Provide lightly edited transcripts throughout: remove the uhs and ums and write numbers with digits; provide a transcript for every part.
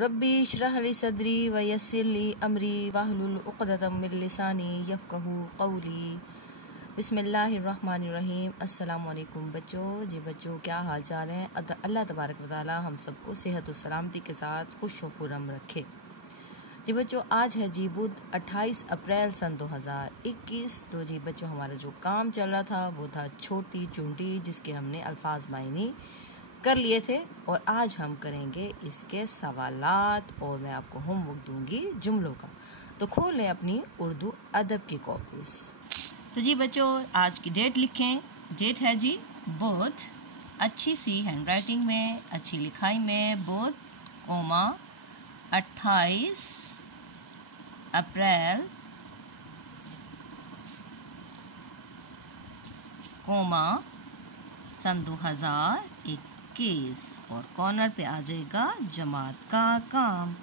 रब्बी इश्रह ली सदरी व यस्सिर ली अमरी वाहलुल उक़दतम मिन लिसानी यफ़क़हू क़ौली। बिस्मिल्लाहिर्रहमानिर्रहीम। अस्सलामु अलैकुम बच्चों। जी बच्चों, क्या हाल चाल है? अल्लाह तबारक व तआला हम सबको सेहत और सलामती के साथ खुश व खुर्रम रखे। जी बच्चों, आज है जी बुध 28 अप्रैल सन 2021। तो जी बच्चों, हमारा जो काम चल रहा था वो था छोटी चुंटी, जिसके हमने अल्फाज मायनी कर लिए थे और आज हम करेंगे इसके सवालात और मैं आपको होमवर्क दूंगी जुमलों का। तो खोल लें अपनी उर्दू अदब की कॉपीज। तो जी बच्चों, आज की डेट लिखें। डेट है जी बुध, अच्छी सी हैंडराइटिंग में, अच्छी लिखाई में, बुध 28 अप्रैल सन 2021 और कॉर्नर पे आ जाएगा जमात का काम।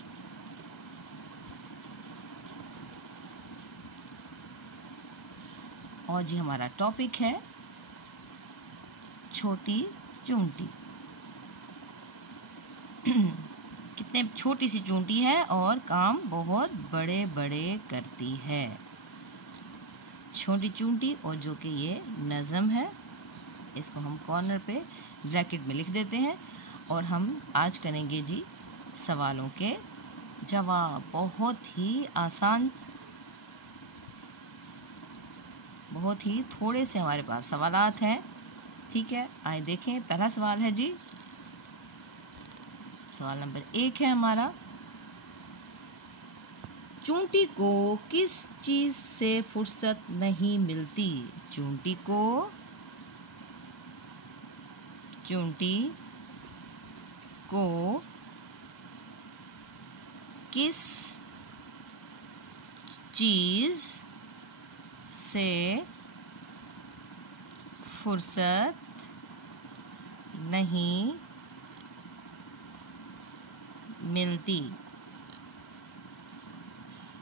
और जी हमारा टॉपिक है छोटी चूंटी। कितने छोटी सी चूंटी है और काम बहुत बड़े बड़े करती है। छोटी चूंटी और जो कि ये नज़म है, इसको हम कॉर्नर पे ब्रैकेट में लिख देते हैं और हम आज करेंगे जी सवालों के जवाब। बहुत ही आसान, बहुत ही थोड़े से हमारे पास सवालात हैं। ठीक है, आइए देखें। पहला सवाल है जी, सवाल नंबर 1 है हमारा, चूंटी को किस चीज़ से फुर्सत नहीं मिलती? चूंटी को किस चीज़ से फुर्सत नहीं मिलती?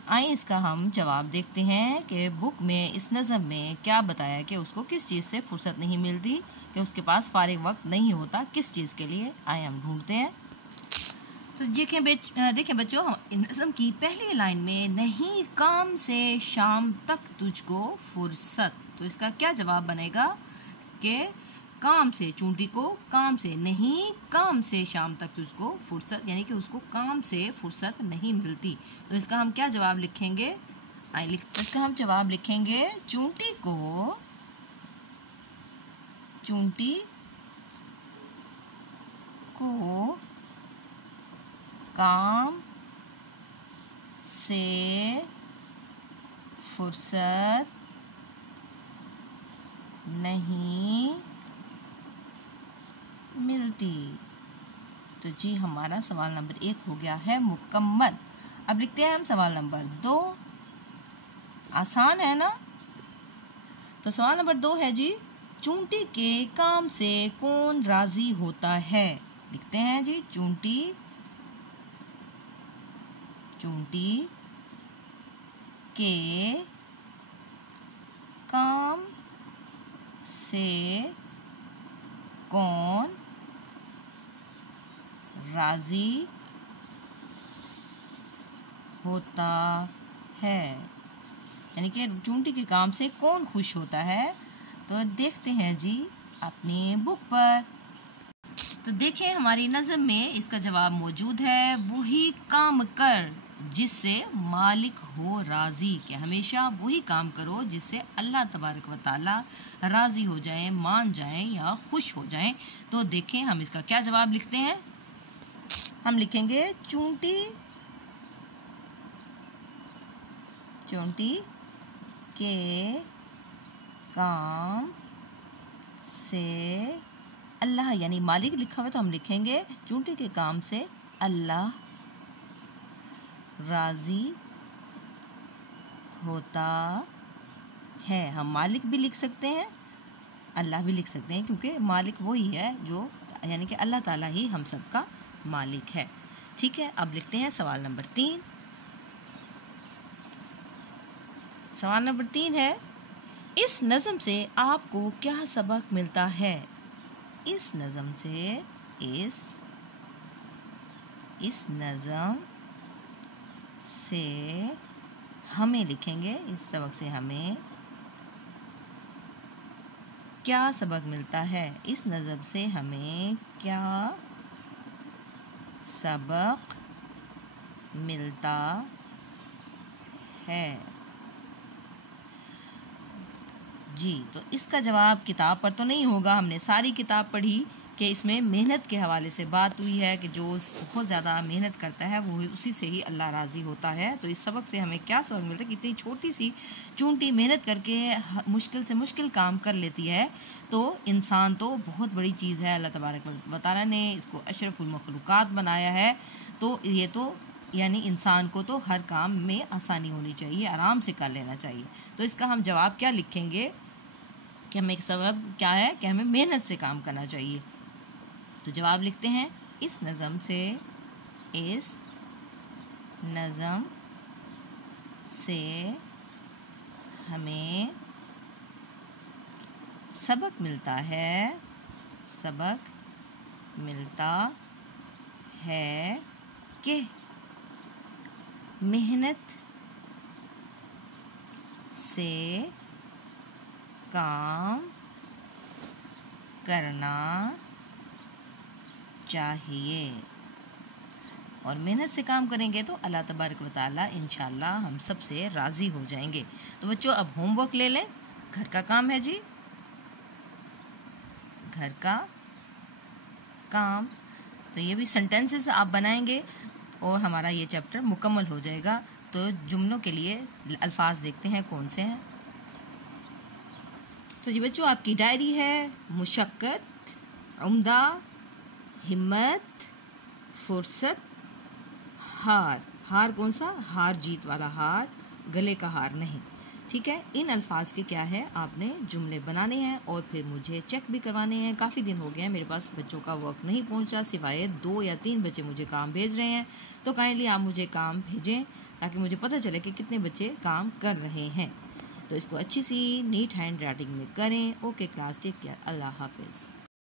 आइए इसका हम जवाब देखते हैं कि बुक में इस नज़म में क्या बताया कि उसको किस चीज़ से फुर्सत नहीं मिलती, कि उसके पास फारिग वक्त नहीं होता किस चीज़ के लिए। आइए हम ढूंढते हैं। तो देखें बच्चों, नज़म की पहली लाइन में, नहीं काम से शाम तक तुझको फुर्सत, तो इसका क्या जवाब बनेगा कि काम से, चूंटी को काम से, नहीं काम से शाम तक तुझको फुर्सत, यानी कि उसको काम से फुर्सत नहीं मिलती। तो इसका हम क्या जवाब लिखेंगे? इसका हम जवाब लिखेंगे, चूंटी को काम से फुर्सत नहीं मिलती। तो जी हमारा सवाल नंबर 1 हो गया है मुकम्मल। अब लिखते हैं हम सवाल नंबर 2। आसान है ना? तो सवाल नंबर 2 है जी, चूंटी के काम से कौन राजी होता है? लिखते हैं जी, चूंटी के काम से कौन राजी होता है, यानी कि चूंटी के काम से कौन खुश होता है। तो देखते हैं जी अपनी बुक पर। तो देखें, हमारी नज़म में इसका जवाब मौजूद है, वही काम कर जिससे मालिक हो राज़ी, कि हमेशा वही काम करो जिससे अल्लाह तबारक व तआला राज़ी हो जाए, मान जाए या खुश हो जाए। तो देखें हम इसका क्या जवाब लिखते हैं। हम लिखेंगे, चूंटी के काम से अल्लाह, यानी मालिक लिखा हुआ तो हम लिखेंगे चूंटी के काम से अल्लाह राज़ी होता है। हम मालिक भी लिख सकते हैं, अल्लाह भी लिख सकते हैं, क्योंकि मालिक वही है जो, यानी कि अल्लाह ताला ही हम सब का मालिक है। ठीक है, अब लिखते हैं सवाल नंबर 3। सवाल नंबर 3 है, इस नज़म से आपको क्या सबक मिलता है? इस नज़म से इस नज़म से हमें लिखेंगे, इस सबक से हमें क्या सबक मिलता है। इस नज़म से हमें क्या सबक मिलता है जी। तो इसका जवाब किताब पर तो नहीं होगा, हमने सारी किताब पढ़ी कि इसमें मेहनत के हवाले से बात हुई है कि जो बहुत ज़्यादा मेहनत करता है वो उसी से ही अल्लाह राज़ी होता है। तो इस सबक से हमें क्या सबक मिलता है कि इतनी छोटी सी चूंटी मेहनत करके मुश्किल से मुश्किल काम कर लेती है तो इंसान तो बहुत बड़ी चीज़ है। अल्लाह तबारक व तआला ने इसको अशरफुल मखलूक़ात बनाया है, तो ये तो यानी इंसान को तो हर काम में आसानी होनी चाहिए, आराम से कर लेना चाहिए। तो इसका हम जवाब क्या लिखेंगे कि हमें एक सबक क्या है कि हमें मेहनत से काम करना चाहिए। तो जवाब लिखते हैं, इस नज़म से हमें सबक मिलता है कि मेहनत से काम करना चाहिए, और मेहनत से काम करेंगे तो अल्लाह तबारक व तआला इंशाअल्लाह हम सब से राज़ी हो जाएंगे। तो बच्चों अब होमवर्क ले लें, घर का काम है जी, घर का काम। तो ये भी सेंटेंसेस आप बनाएंगे और हमारा ये चैप्टर मुकम्मल हो जाएगा। तो जुमलों के लिए अल्फाज देखते हैं कौन से हैं। तो जी बच्चों आपकी डायरी है, मुशक्क़त, उम्दा, हिम्मत, फुर्सत, हार। हार कौन सा? हार जीत वाला हार, गले का हार नहीं। ठीक है, इन अल्फाज के क्या है आपने जुमले बनाने हैं और फिर मुझे चेक भी करवाने हैं। काफ़ी दिन हो गए हैं मेरे पास बच्चों का वर्क नहीं पहुंचा, सिवाय 2 या 3 बच्चे मुझे काम भेज रहे हैं। तो काइंडली आप मुझे काम भेजें ताकि मुझे पता चले कि कितने बच्चे काम कर रहे हैं। तो इसको अच्छी सी नीट हैंड राइटिंग में करें। ओके क्लास, टेक केयर, अल्लाह हाफिज़।